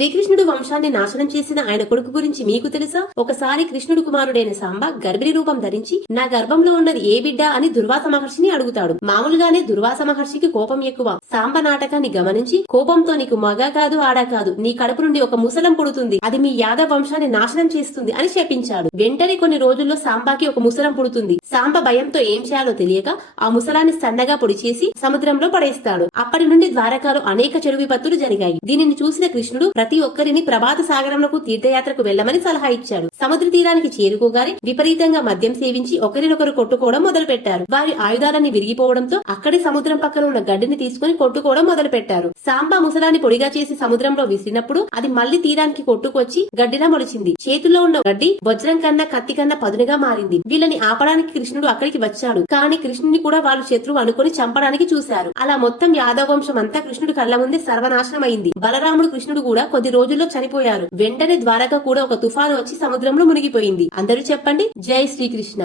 శ్రీకృష్ణుడు వంశాన్ని నాశనం చేసిన ఆయన కొడుకు గురించి మీకు తెలుసా? ఒకసారి కృష్ణుడు కుమారుడైన సాంబ గర్భిణి రూపం ధరించి నా గర్భంలో ఉన్నది ఏ బిడ్డ అని దుర్వాస మహర్షిని అడుగుతాడు. మామూలుగానే దుర్వాస మహర్షికి కోపం ఎక్కువ. సాంబ నాటకాన్ని గమనించి కోపంతో నీకు మగ కాదు ఆడ కాదు నీ కడుపు నుండి ఒక ముసలం పుడుతుంది అది మీ యాదవ వంశాన్ని నాశనం చేస్తుంది అని శపించాడు. వెంటనే కొన్ని రోజుల్లో సాంబాకి ఒక ముసలం పుడుతుంది. సాంబ భయంతో ఏం చేయాలో తెలియక ఆ ముసలాన్ని సన్నగా పొడి చేసి సముద్రంలో పడేస్తాడు. అప్పటి నుండి ద్వారకాలో అనేక చెడు విపత్తులు జరిగాయి. దీనిని చూసిన కృష్ణుడు ప్రతి ఒక్కరిని ప్రభాత సాగరంలో తీర్థయాత్రకు వెళ్ళమని సలహా ఇచ్చాడు. సముద్ర తీరానికి చేరుకోగానే విపరీతంగా మద్యం సేవించి ఒకరినొకరు కొట్టుకోవడం మొదలు పెట్టారు వారి ఆయుధాలన్నీ విరిగిపోవడంతో అక్కడే సముద్రం పక్కన ఉన్న గడ్డిని తీసుకుని కొట్టుకోవడం మొదలు పెట్టారు సాంబా ముసలాన్ని పొడిగా చేసి సముద్రంలో విసిరినప్పుడు అది మళ్ళీ తీరానికి కొట్టుకొచ్చి గడ్డిలా మొలిచింది. చేతుల్లో ఉన్న గడ్డి వజ్రం కన్నా కత్తి కన్నా పదునుగా మారింది. వీళ్ళని ఆపడానికి కృష్ణుడు అక్కడికి వచ్చాడు. కానీ కృష్ణుని కూడా వాళ్ళు శత్రువు అనుకుని చంపడానికి చూశారు. అలా మొత్తం యాదవ వంశం అంతా కృష్ణుడి కళ్ళ ముందే సర్వనాశనం అయింది బలరాముడు కృష్ణుడు కూడా కొద్ది రోజుల్లో చనిపోయారు. వెంటనే ద్వారక కూడా ఒక తుఫాను వచ్చి సముద్రంలో మునిగిపోయింది. అందరూ చెప్పండి. జై శ్రీకృష్ణ.